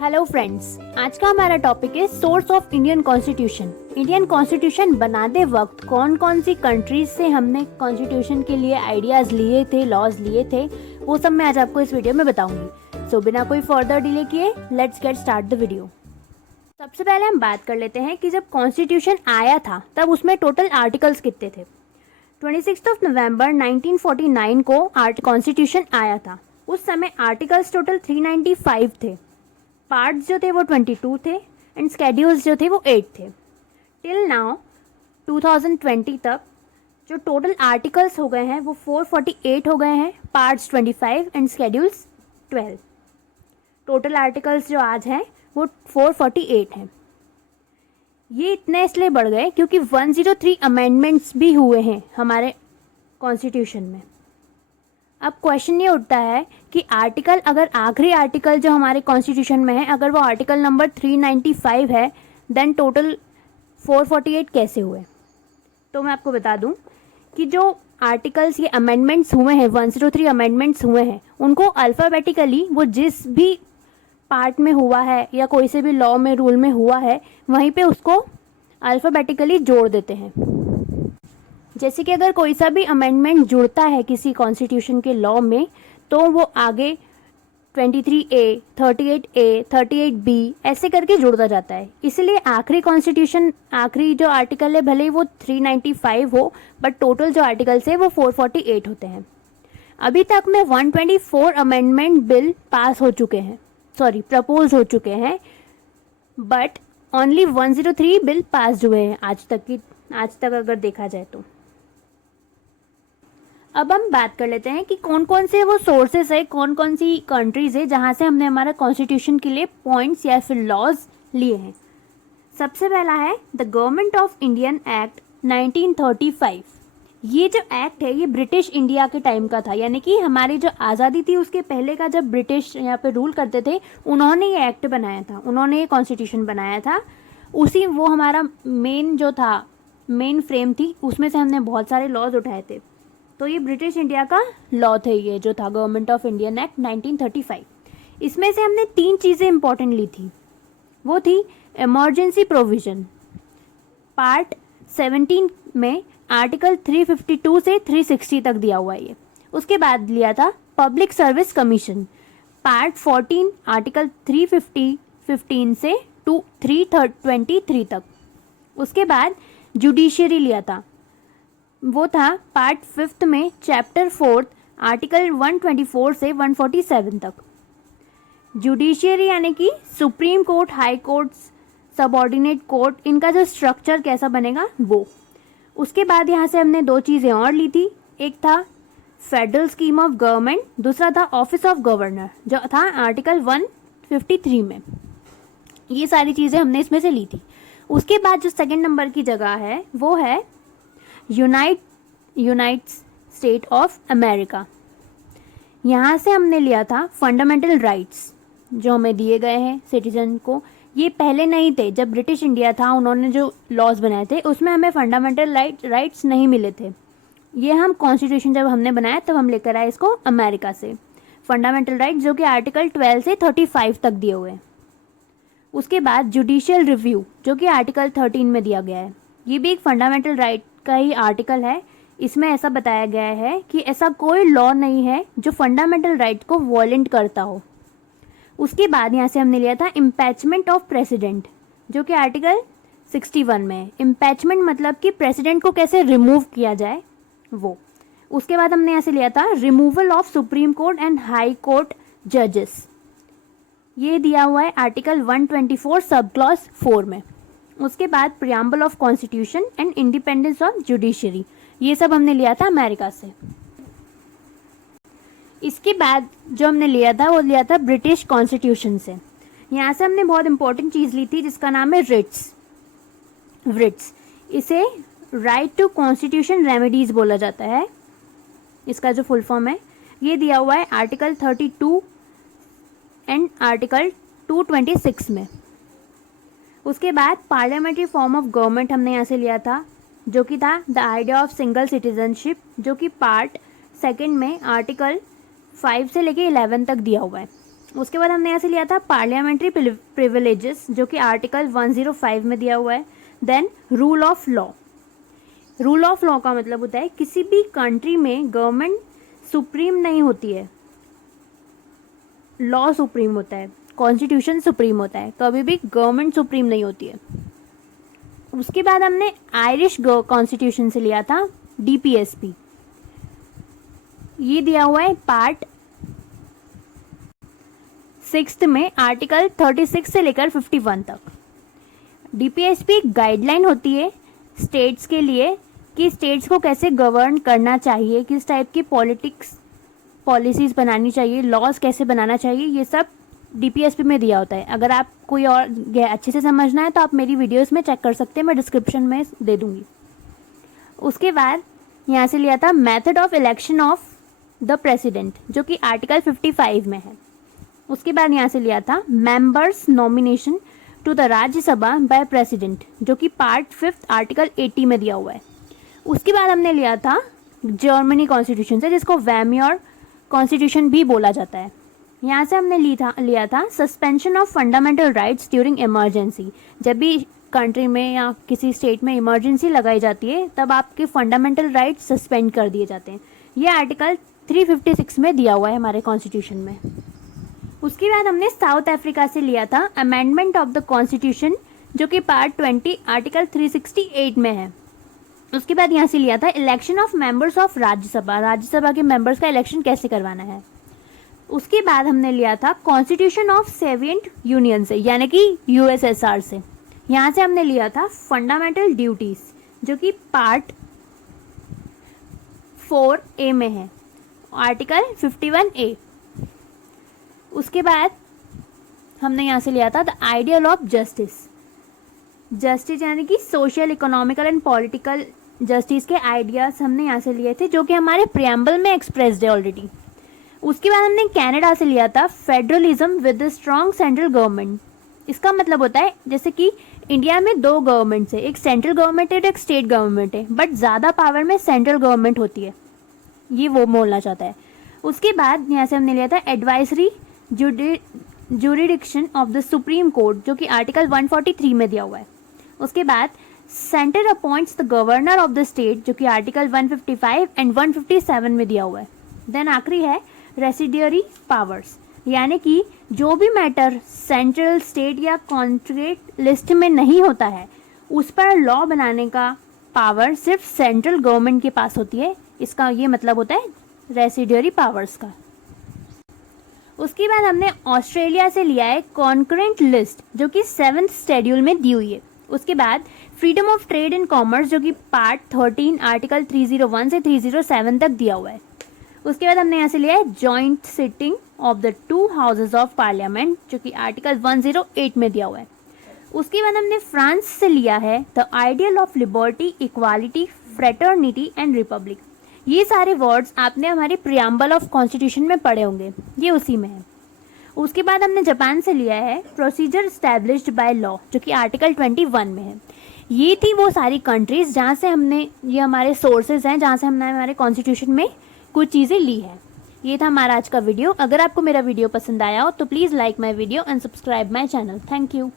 Hello friends, आज का हमारा टॉपिक है source of Indian constitution. Indian constitution बनाते वक्त कौन कौन सी कंट्रीज से हमने कॉन्स्टिट्यूशन के लिए आइडियाज़ लिए थे, लॉज लिए थे, वो सब मैं आज आपको इस वीडियो में बताऊंगी। सो बिना कोई फर्दर डिले किए let's get start the video. सबसे पहले हम बात कर लेते हैं कि जब कॉन्स्टिट्यूशन आया था तब उसमें टोटल आर्टिकल्स कितने थे। 26 नवंबर 1949 को कॉन्स्टिट्यूशन आया था। उस समय आर्टिकल्स टोटल 395 थे। पार्ट्स जो थे वो 22 थे एंड स्केड्यूल्स जो थे वो 8 थे। टिल नाउ 2020 तक जो टोटल आर्टिकल्स हो गए हैं वो 448 हो गए हैं, parts 25 and schedules 12। Total articles जो आज हैं वो 448 हैं। ये इतने इसलिए बढ़ गए क्योंकि 103 अमेंडमेंट्स भी हुए हैं हमारे कॉन्स्टिट्यूशन में। अब क्वेश्चन ये उठता है कि आर्टिकल, अगर आखिरी आर्टिकल जो हमारे कॉन्स्टिट्यूशन में है अगर वो आर्टिकल नंबर 395 है देन टोटल 448 कैसे हुए। तो मैं आपको बता दूं कि जो आर्टिकल्स ये अमेंडमेंट्स हुए हैं, 103 अमेंडमेंट्स हुए हैं, उनको अल्फ़ाबेटिकली वो जिस भी पार्ट में हुआ है या कोई से भी लॉ में, रूल में हुआ है, वहीं पे उसको अल्फ़ाबेटिकली जोड़ देते हैं। जैसे कि अगर कोई सा भी अमेंडमेंट जुड़ता है किसी कॉन्स्टिट्यूशन के लॉ में तो वो आगे 23A, 38A, 38B ऐसे करके जुड़ता जाता है। इसलिए आखिरी कॉन्स्टिट्यूशन, आखिरी जो आर्टिकल है भले ही वो 395 हो बट टोटल जो आर्टिकल्स है वो 448 होते हैं। अभी तक में 124 अमेंडमेंट बिल पास हो चुके हैं, प्रपोज हो चुके हैं, बट ओनली 103 बिल पास हुए हैं आज तक अगर देखा जाए तो। अब हम बात कर लेते हैं कि कौन कौन से वो सोर्सेस है, कौन कौन सी कंट्रीज है जहाँ से हमने हमारा कॉन्स्टिट्यूशन के लिए पॉइंट्स या फिर लॉज लिए हैं। सबसे पहला है the government of Indian act 1935। ये जो एक्ट है ये ब्रिटिश इंडिया के टाइम का था, यानी कि हमारी जो आज़ादी थी उसके पहले का, जब ब्रिटिश यहाँ पे रूल करते थे उन्होंने ये एक्ट बनाया था, उन्होंने ये कॉन्स्टिट्यूशन बनाया था। उसी वो हमारा मेन फ्रेम थी, उसमें से हमने बहुत सारे लॉज उठाए थे। तो ये ब्रिटिश इंडिया का लॉ थे, ये जो था गवर्नमेंट ऑफ इंडियन एक्ट 1935। इसमें से हमने 3 चीज़ें इंपॉर्टेंट ली थी। वो थी इमरजेंसी प्रोविज़न, पार्ट 17 में आर्टिकल 352 से 360 तक दिया हुआ है ये। उसके बाद लिया था public service commission, part 14 article 315 से 323 तक। उसके बाद जुडिशरी लिया था, वो था पार्ट 5 में चैप्टर 4 आर्टिकल 124 से 147 तक। जुडिशियरी यानी कि supreme court, high court, subordinate court, इनका जो स्ट्रक्चर कैसा बनेगा वो। उसके बाद यहाँ से हमने 2 चीज़ें और ली थी, एक था फेडरल स्कीम ऑफ गवर्नमेंट, दूसरा था ऑफिस ऑफ गवर्नर जो था आर्टिकल 153 में। ये सारी चीज़ें हमने इसमें से ली थी। उसके बाद जो सेकंड नंबर की जगह है वो है यूनाइटेड स्टेट ऑफ अमेरिका। यहाँ से हमने लिया था फंडामेंटल राइट्स जो हमें दिए गए हैं सिटीजन को। ये पहले नहीं थे, जब ब्रिटिश इंडिया था उन्होंने जो लॉज बनाए थे उसमें हमें फंडामेंटल राइट्स नहीं मिले थे। ये हम कॉन्स्टिट्यूशन जब हमने बनाया तब हम लेकर आए इसको अमेरिका से, फंडामेंटल राइट्स जो कि आर्टिकल 12 से 35 तक दिए हुए हैं। उसके बाद जुडिशियल रिव्यू जो कि आर्टिकल 13 में दिया गया है, ये भी एक फंडामेंटल राइट का ही आर्टिकल है। इसमें ऐसा बताया गया है कि ऐसा कोई लॉ नहीं है जो फंडामेंटल राइट को वॉयलेट करता हो। उसके बाद यहाँ से हमने लिया था इम्पैचमेंट ऑफ प्रेसिडेंट जो कि आर्टिकल 61 में है। इम्पैचमेंट मतलब कि प्रेसिडेंट को कैसे रिमूव किया जाए वो। उसके बाद हमने यहाँ से लिया था removal of supreme court and high court जजेस, ये दिया हुआ है आर्टिकल 124 सब क्लॉज 4 में। उसके बाद preamble of constitution and independence of judiciary, ये सब हमने लिया था अमेरिका से। इसके बाद जो हमने लिया था वो लिया था ब्रिटिश कॉन्स्टिट्यूशन से। यहाँ से हमने बहुत इंपॉर्टेंट चीज़ ली थी जिसका नाम है रिट्स। इसे राइट टू कॉन्स्टिट्यूशन रेमेडीज बोला जाता है, इसका जो फुल फॉर्म है। ये दिया हुआ है आर्टिकल 32 एंड आर्टिकल 226 में। उसके बाद पार्लियामेंट्री फॉर्म ऑफ गवर्नमेंट हमने यहाँ से लिया था जो कि था the idea of single citizenship, जो कि पार्ट 2 में आर्टिकल 5 से लेके 11 तक दिया हुआ है। उसके बाद हमने यहाँ से लिया था पार्लियामेंट्री प्रिविलेजेस, जो कि आर्टिकल 105 में दिया हुआ है। Then rule of law. Rule of law का मतलब होता है किसी भी कंट्री में गवर्नमेंट सुप्रीम नहीं होती है, लॉ सुप्रीम होता है, कॉन्स्टिट्यूशन सुप्रीम होता है, कभी भी गवर्नमेंट सुप्रीम नहीं होती है। उसके बाद हमने आयरिश कॉन्स्टिट्यूशन से लिया था डीपीएसपी। ये दिया हुआ है पार्ट 6 में आर्टिकल 36 से लेकर 51 तक। डीपीएसपी एक गाइडलाइन होती है स्टेट्स के लिए कि स्टेट्स को कैसे गवर्न करना चाहिए, किस टाइप की पॉलिसीज बनानी चाहिए, लॉज कैसे बनाना चाहिए, ये सब डीपीएसपी में दिया होता है। अगर आप कोई और अच्छे से समझना है तो आप मेरी वीडियोस में चेक कर सकते हैं, मैं डिस्क्रिप्शन में दे दूंगी। उसके बाद यहाँ से लिया था method of election of the president, जो कि आर्टिकल 55 में है। उसके बाद यहाँ से लिया था members nomination to the Rajya Sabha by president, जो कि पार्ट 5 आर्टिकल 80 में दिया हुआ है। उसके बाद हमने लिया था जर्मनी कॉन्स्टिट्यूशन से, जिसको वैम्योर कॉन्स्टिट्यूशन भी बोला जाता है। यहाँ से हमने लिया था suspension of fundamental rights during emergency. जब भी कंट्री में या किसी स्टेट में इमरजेंसी लगाई जाती है तब आपके फंडामेंटल राइट्स सस्पेंड कर दिए जाते हैं। ये आर्टिकल 356 में दिया हुआ है हमारे कॉन्स्टिट्यूशन में। उसके बाद हमने साउथ अफ्रीका से लिया था अमेंडमेंट ऑफ द कॉन्स्टिट्यूशन, जो कि पार्ट 20 आर्टिकल 368 में है। उसके बाद यहाँ से लिया था election of members of Rajya Sabha, Rajya Sabha के मेंबर्स का इलेक्शन कैसे करवाना है। उसके बाद हमने लिया था कॉन्स्टिट्यूशन ऑफ सोवियत यूनियन से, यानी कि यूएसएसआर से। यहाँ से हमने लिया था फंडामेंटल ड्यूटीज, जो कि पार्ट 4A में है, आर्टिकल 51A। उसके बाद हमने यहाँ से लिया था the ideal of justice. Justice यानी कि social, economical and political justice के आइडियाज हमने यहाँ से लिए थे, जो कि हमारे प्रियम्बल में एक्सप्रेस्ड है ऑलरेडी। उसके बाद हमने कनाडा से लिया था federalism with strong central government. इसका मतलब होता है जैसे कि इंडिया में 2 गवर्नमेंट्स है, एक सेंट्रल गवर्नमेंट है और एक स्टेट गवर्नमेंट है, बट ज़्यादा पावर में सेंट्रल गवर्नमेंट होती है, ये वो बोलना चाहता है। उसके बाद यहाँ से हमने लिया था advisory jurisdiction of the supreme court, जो कि आर्टिकल 143 में दिया हुआ है। उसके बाद centre appoints the governor of the state, जो कि आर्टिकल 155 एंड 157 में दिया हुआ है। देन आखिरी है रेसिडियरी पावर्स, यानी कि जो भी मैटर सेंट्रल, स्टेट या कॉन्ट्रेक्ट लिस्ट में नहीं होता है उस पर लॉ बनाने का पावर सिर्फ सेंट्रल गवर्नमेंट के पास होती है। इसका ये मतलब होता है रेसिडियरी पावर्स का। उसके बाद हमने ऑस्ट्रेलिया से लिया है कॉन्करेंट लिस्ट, जो कि 7th शेड्यूल में दी हुई है। उसके बाद freedom of trade and commerce, जो कि पार्ट 13 आर्टिकल 301 से 307 तक दिया हुआ है। उसके बाद हमने यहाँ से लिया है joint sitting of the 2 houses of parliament, जो कि आर्टिकल 108 में दिया हुआ है। उसके बाद हमने फ्रांस से लिया है the ideal of liberty, equality, fraternity and Republic. ये सारे वर्ड्स आपने हमारे प्रियम्बल ऑफ कॉन्स्टिट्यूशन में पढ़े होंगे, ये उसी में है। उसके बाद हमने जापान से लिया है प्रोसीजर एस्टैब्लिश्ड बाय लॉ, जो कि आर्टिकल 21 में है। ये थी वो सारी कंट्रीज जहाँ से हमने, ये हमारे सोर्सेज हैं जहाँ से हमने हमारे कॉन्स्टिट्यूशन में कुछ चीज़ें ली हैं। ये था हमारा आज का वीडियो। अगर आपको मेरा वीडियो पसंद आया हो तो please like my video and subscribe my channel. Thank you.